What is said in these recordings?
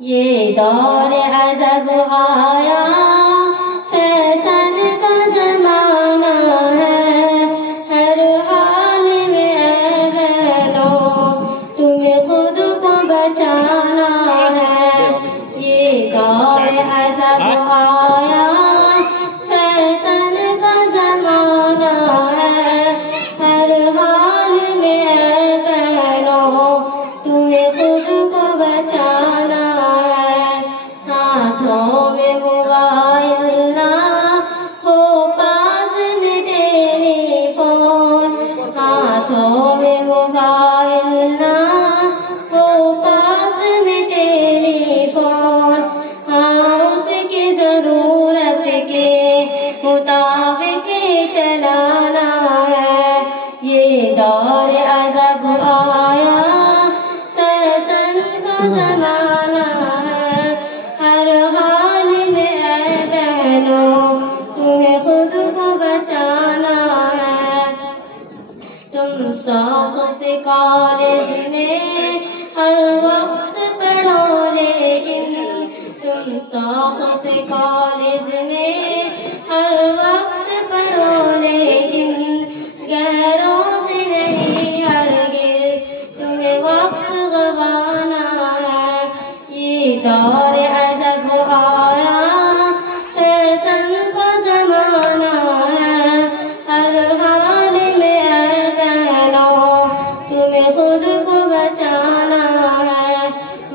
ये दौर अज़ब आया, फैशन का ज़माना है, हर हाल में ऐ बहनो तुम्हें खुद को बचाना है। ये दौर अज़ब आया, फैशन का ज़माना है, हर हाल में ऐ बहनो तुम्हें खुद को बचाना है। हाथों में मोबाइल ना हो, पास में टेलीफोन, हाथों में मोबाइल ना हो, पास में टेलीफोन, हाँ उसकी ज़रूरत के मुताबिक चलाना है। ये दौर अज़ब आया, फैशन का ज़माना है, हर हाल में ऐ बहनों तुम्हें खुद को बचाना है। तुम शौक से कॉलेज में हर वक्त पढ़ो, लेकिन तुम शौक से कॉलेज में हर वक्त पढ़ो, लेकिन गैरों से नहीं हरगिज़ तुम्हें वक्त गवाना है। ये दौर अज़ब आया, फैशन का ज़माना है, हर हाल में ऐ बहनों तुम्हें खुद को बचाना है।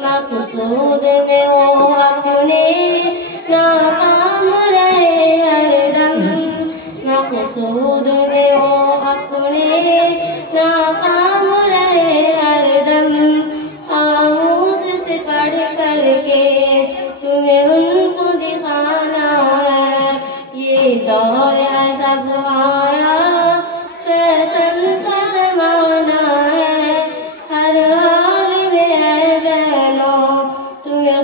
मक़सूद में हो अपने नाकाम रहे हरदम, मक़सूद में हो अपने नाकाम रहे हरदम, खामोश से पढ़ करके तुम्हें उनको दिखाना है। ये दौर अज़ब आया, फैशन का ज़माना है, हर हाल में ऐ बहनों तुम्हें